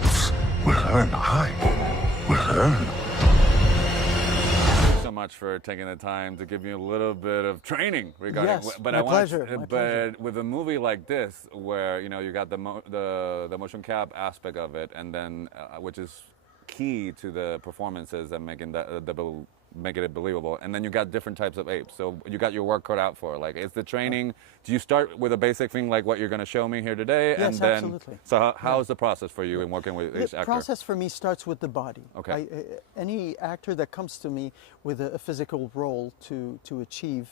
apes will learn. I will learn. Thank you so much for taking the time to give me a little bit of training regarding. Yes, but my pleasure. But with a movie like this, where you got the motion cap aspect of it, and then which is key to the performances and making making it believable, and then you got different types of apes, so you got your work cut out for. Like, is the training, do you start with a basic thing like what you're going to show me here today? Yes, and then absolutely. So how is the process for you in working with each The actor? process for me starts with the body. Okay. Any actor that comes to me with a physical role to achieve,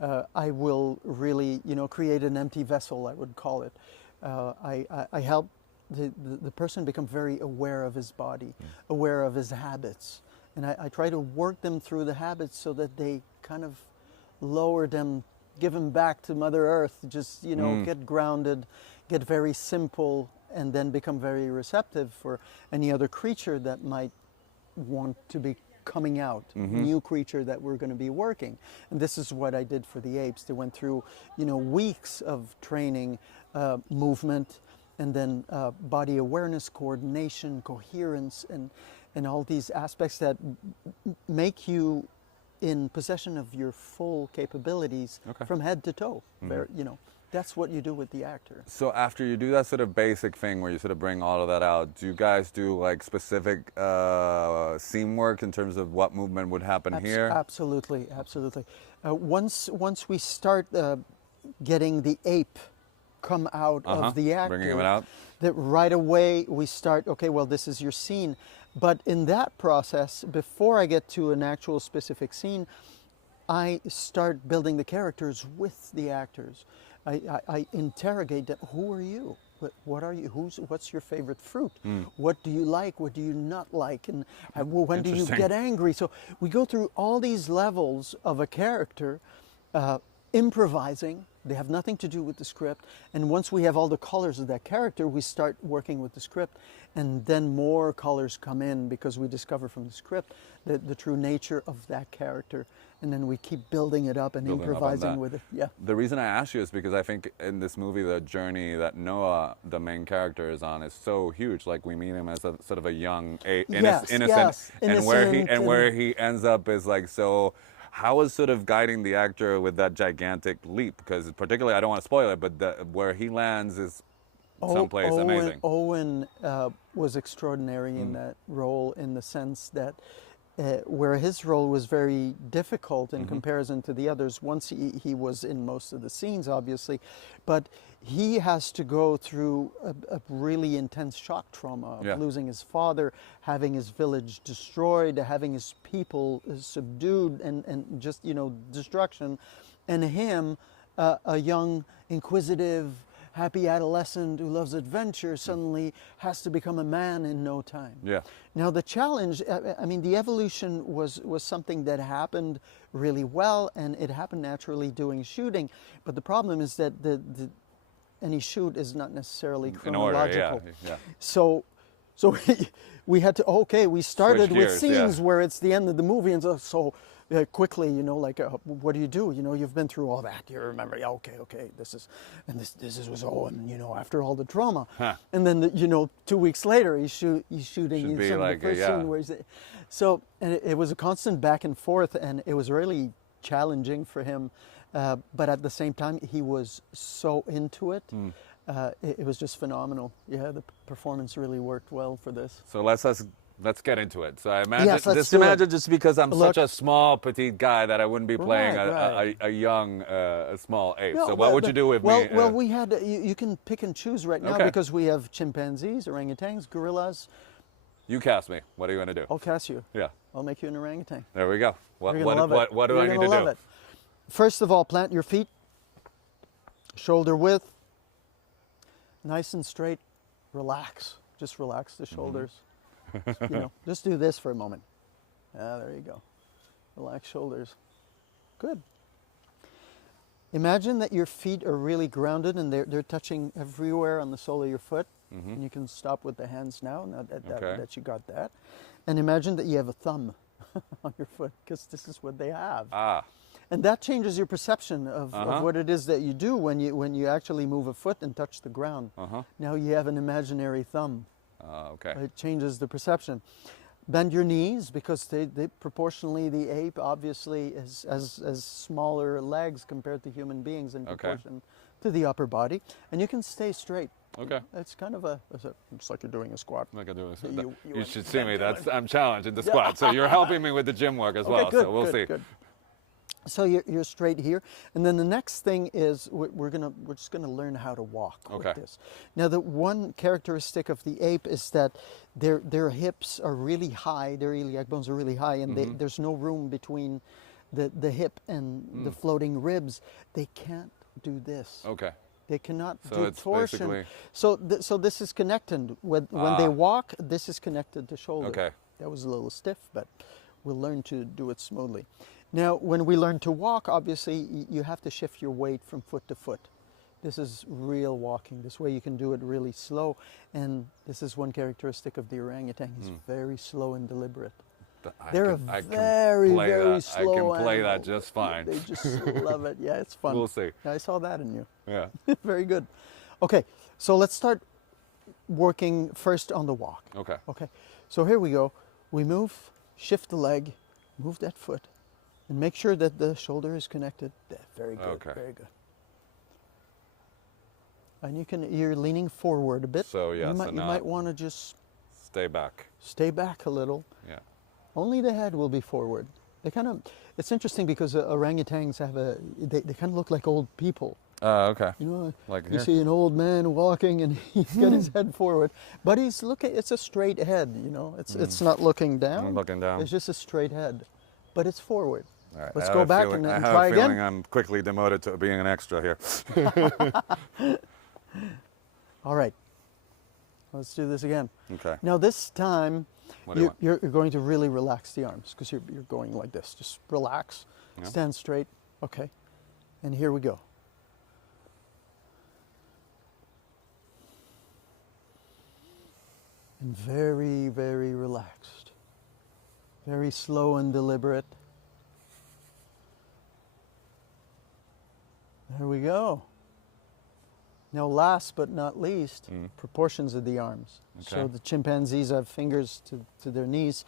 I will really, create an empty vessel, I would call it. I help the person become very aware of his body, aware of his habits. And I try to work them through the habits so that they kind of lower them, give them back to Mother Earth, just, get grounded, get very simple, and then become very receptive for any other creature that might want to be coming out, new creature that we're going to be working. And this is what I did for the apes. They went through, weeks of training, movement, and then body awareness, coordination, coherence, and all these aspects that make you in possession of your full capabilities from head to toe. That's what you do with the actor. So after you do that sort of basic thing where you sort of bring all of that out, do you guys do like specific scene work in terms of what movement would happen here? Absolutely, absolutely. Once we start getting the ape come out of the actor, bringing him out, that right away we start, okay, well, this is your scene. But in that process, before I get to an actual specific scene, I start building the characters with the actors. I interrogate them. Who are you? What are you? What's your favorite fruit? What do you like? What do you not like? And when do you get angry? So we go through all these levels of a character, improvising. They have nothing to do with the script. And once we have all the colors of that character, we start working with the script. And then more colors come in because we discover from the script the true nature of that character. And then we keep building it up and improvising with it. Yeah. The reason I ask you is because I think in this movie, the journey that Noah, the main character, is on is so huge. Like, we meet him as a sort of a young, innocent, and where he ends up is like so. How is sort of guiding the actor with that gigantic leap? Because particularly, I don't want to spoil it, but where he lands is someplace amazing. Owen was extraordinary in that role, in the sense that where his role was very difficult in comparison to the others. Once he was in most of the scenes, obviously, but he has to go through a really intense shock trauma of losing his father, having his village destroyed, having his people subdued, and just, destruction. And him, a young, inquisitive, happy adolescent who loves adventure, suddenly has to become a man in no time. Yeah. Now the challenge, I mean, the evolution was something that happened really well, and it happened naturally doing shooting. But the problem is that any shoot is not necessarily chronological. In order, yeah. So we had to, we started with scenes where it's the end of the movie, and so quickly, what do? You've been through all that. You remember, this was Owen, after all the trauma. And then, 2 weeks later, he's shooting in some of the first scene where he's, so, and it was a constant back and forth, and it was really challenging for him. But at the same time, he was so into it. It was just phenomenal. Yeah, the performance really worked well for this. So let's get into it. So I imagine, just because I'm such a small, petite guy, that I wouldn't be playing a young, small ape. No, so what would you do with me? Well, we had, you can pick and choose right now because we have chimpanzees, orangutans, gorillas. You cast me. What are you going to do? I'll cast you. Yeah. I'll make you an orangutan. There we go. What do I need to do? It. First of all, plant your feet, shoulder width, nice and straight. Relax. Just relax the shoulders. Just do this for a moment. There you go. Relax shoulders. Good. Imagine that your feet are really grounded and they're touching everywhere on the sole of your foot. And you can stop with the hands now that you got that. And imagine that you have a thumb on your foot, because this is what they have. And that changes your perception of what it is that you do when you actually move a foot and touch the ground. Now you have an imaginary thumb. Okay. It changes the perception. Bend your knees, because they proportionally, the ape obviously has smaller legs compared to human beings in proportion to the upper body, and you can stay straight. Okay. It's kind of it's like you're doing a squat. Like I do. You should see me. I'm challenged in the squat. So you're helping me with the gym work as well. Good, so we'll see. Good. So you're straight here, and then the next thing is we're just gonna learn how to walk with this. Now, the one characteristic of the ape is that their hips are really high, their iliac bones are really high, and there's no room between the hip and the floating ribs. They can't do this. Okay. They cannot So do it's torsion. basically- So this is connected. When they walk, this is connected to shoulder. Okay. That was a little stiff, but we'll learn to do it smoothly. Now, when we learn to walk, obviously, you have to shift your weight from foot to foot. This is real walking. This way you can do it really slow. And this is one characteristic of the orangutan. He's very slow and deliberate. They're very slow. I can play animal. that just fine. They just love it. Yeah, it's fun. We'll see. I saw that in you. Yeah. Very good. Okay, so let's start working first on the walk. Okay. Okay, so here we go. We move, shift the leg, move that foot, and make sure that the shoulder is connected. Very good. Okay. Very good. And you're leaning forward a bit. So, yeah, you so might, now- you might want to just Stay back. stay back a little. Yeah. Only the head will be forward. It's interesting because orangutans they kind of look like old people. Okay. You know, Like you here? see an old man walking and he's got his head forward, but it's a straight head, you know. It's not looking down. I'm looking down. It's just a straight head, but it's forward. All right. Let's I go have a back feeling- and I have try a feeling again. I'm quickly demoted to being an extra here. All right. Let's do this again. Okay. Now this time, What do you want? you're going to really relax the arms because you're going like this. Just relax, Yeah. stand straight. Okay. And here we go. And very, very relaxed. Very slow and deliberate. There we go. Now, last but not least, proportions of the arms. So Okay. the chimpanzees have fingers to their knees,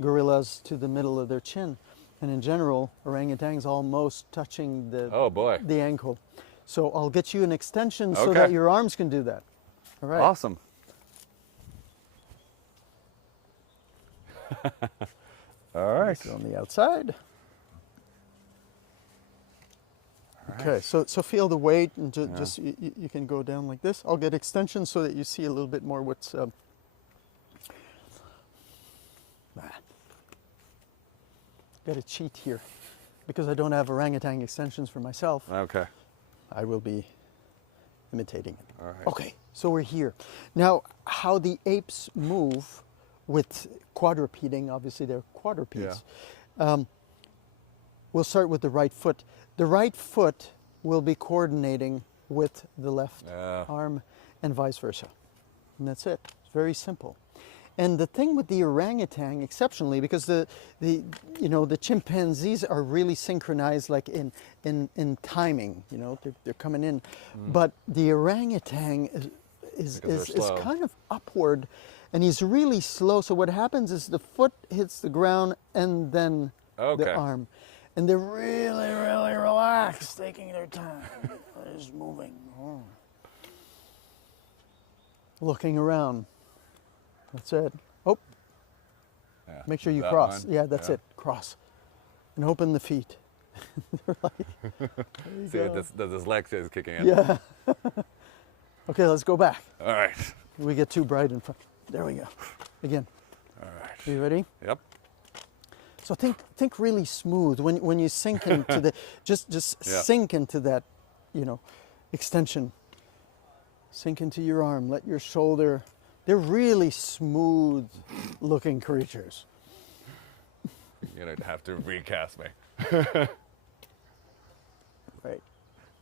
gorillas to the middle of their chin, and in general, orangutans almost touching Oh, boy. the ankle. So I'll get you an extension so Okay. that your arms can do that. All right. Awesome. All right. So on the outside. Okay, so feel the weight, and just you can go down like this. I'll get extension so that you see a little bit more what's. Got to cheat here, because I don't have orangutan extensions for myself. Okay. I will be imitating it. All right. Okay, so we're here. Now, how the apes move with quadrupeding, obviously they're quadrupeds. We'll start with the right foot. The right foot will be coordinating with the left arm and vice versa. And that's it. It's very simple. And the thing with the orangutan, exceptionally, because the chimpanzees are really synchronized, like in timing. You know, they're coming in, but the orangutan is slow. kind of upward, and he's really slow. So what happens is the foot hits the ground and then Okay. the arm, and they're really, really relaxed, taking their time, just moving, looking around. That's it. Oh, Yeah. make sure you That cross. one? Yeah, that's Yeah. it. Cross, and open the feet. They're like, there you See, go. the dyslexia is kicking in. Yeah. Okay, let's go back. All right. We get too bright in front. There we go. Again. All right. You ready? Yep. So think really smooth when you sink into the just Yeah. sink into that, extension. Sink into your arm. Let your shoulder. They're really smooth looking creatures. You're gonna have to recast me. Right.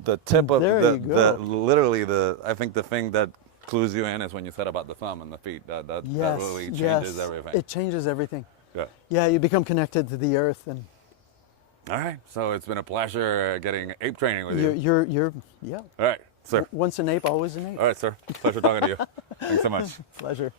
The tip of There you go. literally I think the thing that clues you in is when you said about the thumb and the feet. That Yes. really changes Yes. everything. It changes everything. Yeah. Yeah, you become connected to the earth, and All right. So it's been a pleasure getting ape training with you. you're yeah. All right, sir. Once an ape, always an ape. All right, sir. Pleasure talking to you. Thanks so much. Pleasure.